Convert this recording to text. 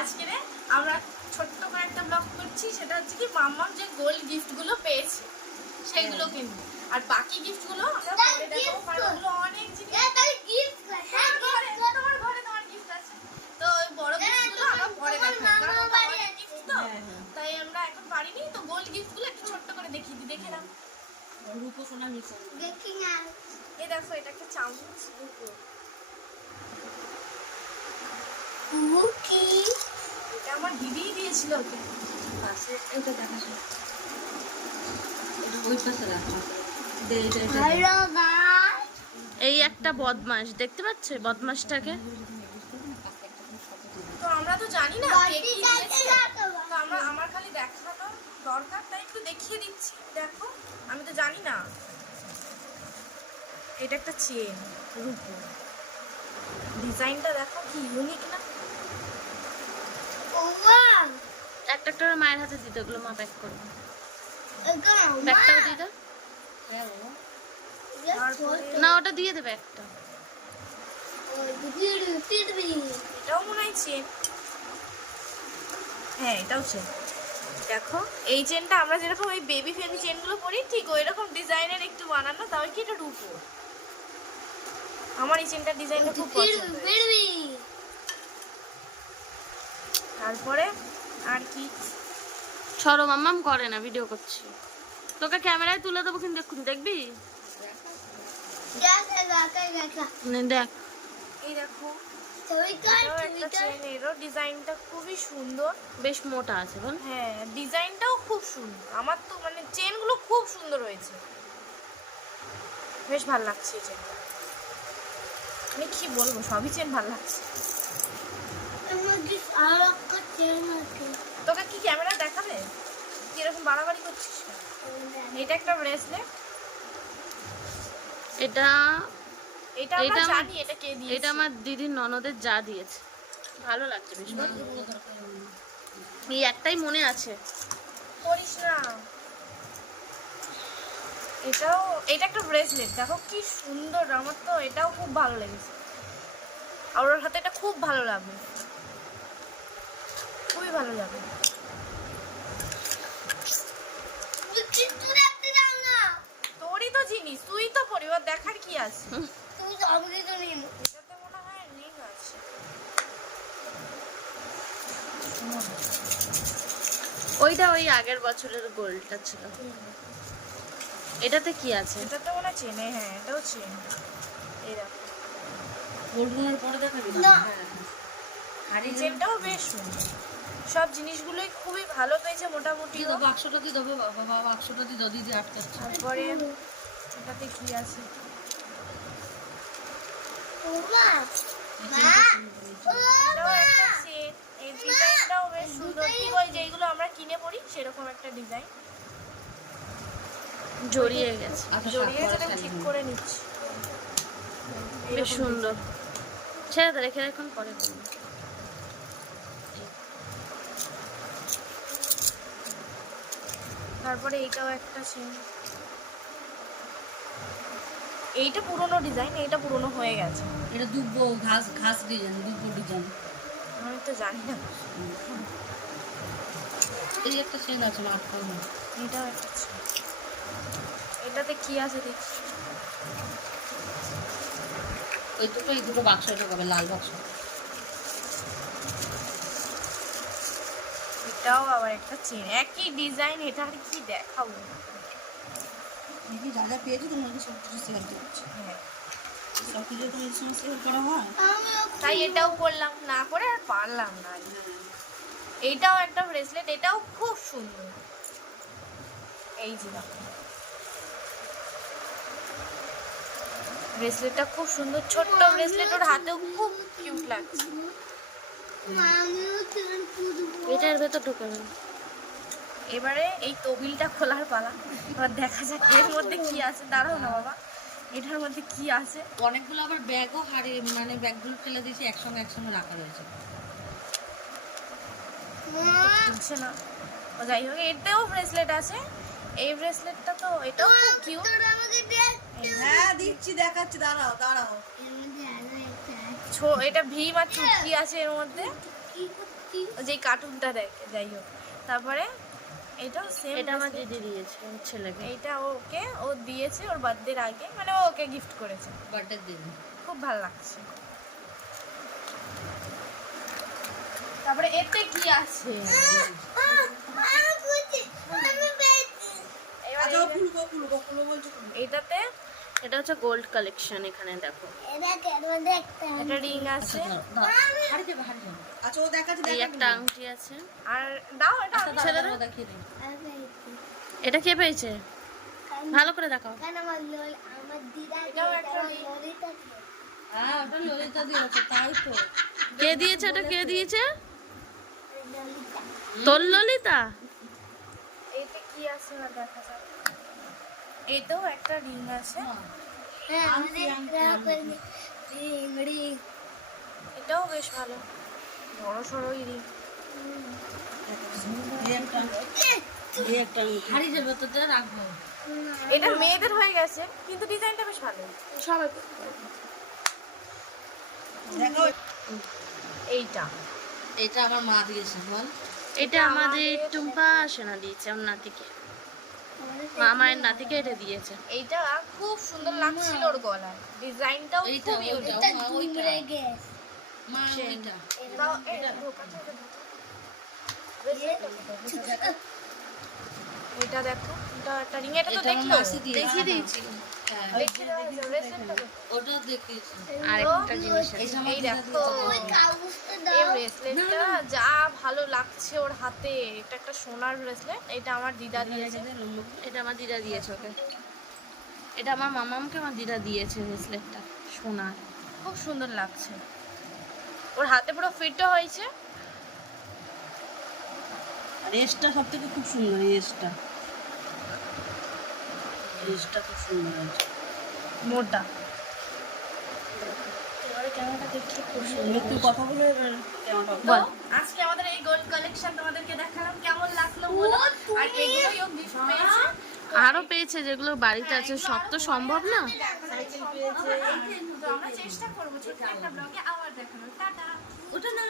আজকে রে আমরা ছোট্ট করে একটা ব্লগ করছি সেটা হচ্ছে কি মাম্মাম যে গোল্ড গিফটগুলো পেয়েছে সেইগুলো কিনবো। আর বাকি গিফটগুলো আমরা পরে দেখাবো কারণ ওগুলো অনেক জিনিস। এ তাহলে gift কর, হ্যাঁ, তোমার ঘরে তোমার গিফট আছে। তো ওই বড় হ্যাঁ, গিফটগুলো আমরা পরে দেখাবো কারণ ওটা অনেক আছে। তো। হ্যাঁ, হ্যাঁ। তাই আমরা এখন পারিনি তো গোল্ড গিফটগুলো একটু ছোট্ট করে দেখিয়ে দিই দেখে নাও। রূপো সোনা মিশন দেখি না। এই দেখো এটা একটা চামচ কুকি। এটা আমার দিদি দিয়েছিল ওকে। পাশে এটা ওই পাশে রাখা. এই একটা বদমাস দেখতে পাচ্ছ বদমাসটাকে তো আমরা তো জানি না তো আমার খালি দেখানো দরকার তাই একটু দেখিয়ে দিচ্ছি। দেখো আমি তো জানি না। এটা একটা চেন রূপো। ডিজাইনটা দেখো কি ইউনিক না. একটা একটা মায়ের হাতে দিতে ওগুলো মা প্যাক করবে ব্যাগটাও. দিয়ে দাও। হ্যাঁ। না ওটা দিয়ে দেবে একটা। এটাও মনে হয় চেন। হ্যাঁ এটাও চেন। দেখো এই চেনটা আমরা যেরকম ওই বেবি ফেবি চেনগুলো পরি ঠিক ওই রকম ডিজাইনের একটু বানানো তাও কি এটা রূপো আমার এই চেনটার ডিজাইনটা খুব পছন্দ। তারপরে আর কি? সরো মাম্মাম করে না ভিডিও করছি। তোকে ক্যামেরায় তুলে দেবো কিন্তু এক্ষুনি দেখবি? দেখা, দেখা, দেখা। নে, দেখ এই দেখো ডিজাইনটা খুবই সুন্দর। বেশ মোটা আছে বল। হ্যাঁ ডিজাইনটাও খুব সুন্দর। আমার তো মানে চেনগুলো খুব সুন্দর হয়েছে। বেশ ভালো লাগছে এই চেনটা আমি কি বলব সবই চেন ভালো লাগছে এর মধ্যে আরও একটা চেন আছে। তোকে কি ক্যামেরা দেখাবে? কীরকম বাড়াবাড়ি করছিস এটা একটা ব্রেসলেট এটা এটা আমরা এটা জানি এটা কে দিয়েছে। এটা আমার দিদির ননদের যা দিয়েছে। ভালো লাগছে বেশ এই একটাই মনে আছে। করিস না। এটাও এটা একটা ব্রেসলেট দেখো কি সুন্দর আমার তো এটাও খুব ভালো লেগেছে। আর ওর হাতে এটা খুব ভালো লাগবে। খুবই ভালো লাগবে তুই কিছু দেখতে যাও না। তোরই তো জিনিস তুই তো পরিবার দেখার কি আছে? তুই সব কিছু নিয়ে এটাতে মনে হয় রিং আছে। ওইটা ওই আগের বছরের গোল্ডটা ছিল। এটাতে কি আছে? এটাতে মনে হয় চেনে হ্যাঁ এটাও চেন। এই দেখো। গোল্ডেনের পরে দেখাবি? না। হ্যাঁ। আর এই চেনটাও বেশ সুন্দর। সব জিনিসগুলোই খুবই ভালো পেয়েছে মোটামুটি দিয়ে বাক্সটা দিয়ে দেবো বাবা বাক্সটা দিয়ে দিদি আটকাচ্ছে তারপরে এটাতে কি আছে? এই ডিজাইনটাও বেশ সুন্দর। ঠিক ওই যেগুলো আমরা কিনে পড়ি সেরকম একটা ডিজাইন জড়িয়ে গেছে। আচ্ছা জড়িয়ে ঠিক করে নিচ্ছি। বেশ সুন্দর। ছেড়ে রেখে এখন পরে করব। তারপরে এইটাও একটা চেন এইটা পুরনো ডিজাইন এইটা পুরনো হয়ে গেছে। এটা দুব্বো ঘাস ঘাস ডিজাইন দুব্বো ডিজাইন আমি তো জানি না। এই একটা চেন আছে না আটকানো না এটাও একটা এটাতে কি আছে দেখছি ওই দুটো এই দুটো বাক্স এটা ঢোকাবে লাল বাক্স এটাও আবার একটা চেন। একই ডিজাইন এটা আর কি দেখাবো? দিদি যা যা পেয়েছি তোমাকে সব কিছু শেয়ার করছি। হ্যাঁ। সব কিছু তো সঙ্গে শেয়ার করা হয়। তাই এটাও করলাম। না করে আর পারলাম না। এইটাও একটা ব্রেসলেট এটাও খুব সুন্দর। এই যে ব্রেসলেটটা খুব সুন্দর। ছোট্ট ব্রেসলেট ওর হাতেও খুব কিউট লাগছে। এটার ভেতর এবারে এই তবিলটা খোলার পালা। এবার দেখা যাক এর মধ্যে কি আছে। দাঁড়াও না বাবা। এটার মধ্যে কি আছে? অনেকগুলো আবার ব্যাগও হারিয়ে মানে ব্যাগগুলো ফেলে দিয়েছি একসঙ্গে একসঙ্গে রাখা রয়েছে। না। ও যাই হোক এটাও ব্রেসলেট আছে। এই ব্রেসলেটটা তো এটাও খুব কিউট। হ্যাঁ দিচ্ছি দেখাচ্ছি। দাঁড়াও দাঁড়াও। এটা ভীম আর চুটকি আছে এর মধ্যে। কি যে কার্টুনটা দেখে যাই হোক। তারপরে এটাও সেম এটা আমার দিদি দিয়েছে ওর ছেলেকে। এইটা ওকে ও দিয়েছে ওর বার্থডের আগে। মানে ও ওকে গিফট করেছে। বার্থডে দিন। খুব ভালো লাগছে। তারপরে এতে কি আছে? আচ্ছা। এটাতে এটা হচ্ছে গোল্ড কালেকশন এখানে দেখো। এটা একটা রিং আছে। আচ্ছা একটা আংটি আছে। আর দাও এটা আচ্ছা, এটা কে পেয়েছে? ভালো করে দেখাও। হ্যাঁ কে দিয়েছে? এটা কে দিয়েছে? ললিতা। তোর ললিতা? এতে কি আছে? না দেখা এতেও একটা রিং আছে। হ্যাঁ। আমাদের রিং। রিং এটাও বেশ ভালো। বড় সড়োই রিং এই একটা এই একটা হারিয়ে যাবে তো যা রাখব। এটা মেয়েদের হয়ে গেছে কিন্তু ডিজাইনটা বেশ ভালো। সবাই এইটা। এটা আমার মা দিয়েছে বল। এটা আমাদের টুম্পা সোনা দিয়েছে আমার নাতিকে মামায়ের নাতিকে এটা দিয়েছে। এইটা খুব সুন্দর লাগছিল ওর গলায়। ডিজাইনটাও খুব ইউনিক ওইটা। এটা মা ওইটা। ঘুমরে গেছে মা সেই। ওইটা এটাও এটা দেখো এটা একটা রিং এটা তো দেখল দেখিয়ে দিয়েছি হ্যাঁ। দেখিয়ে দিয়েছি যা ভালো লাগছে ওর হাতে। এটা একটা সোনার ব্রেসলেট এটা আমার দিদা দিয়েছে। এটা আমার দিদা দিয়েছে ওকে। এটা আমার মামামকে আমার দিদা দিয়েছে ব্রেসলেটটা সোনার খুব সুন্দর লাগছে। ওর হাতে পুরো ফিটও হয়েছে। আর এসটা সব থেকে খুব সুন্দর এই এসটা খুব সুন্দর আছে মোটা। এবারে ক্যামেরাটা দেখি খুব সুন্দর একটু কথা বলে এবার আজকে আমাদের এই গোল্ড কালেকশন তোমাদেরকে দেখালাম কেমন লাগল বলো? আর এগুলোই গিফট পেয়েছে। আরও পেয়েছে যেগুলো বাড়িতে আছে সব তো সম্ভব না? আমরা চেষ্টা করব ছোট্ট একটা ব্লগে আবার দেখানোর। টাটা। ওটা না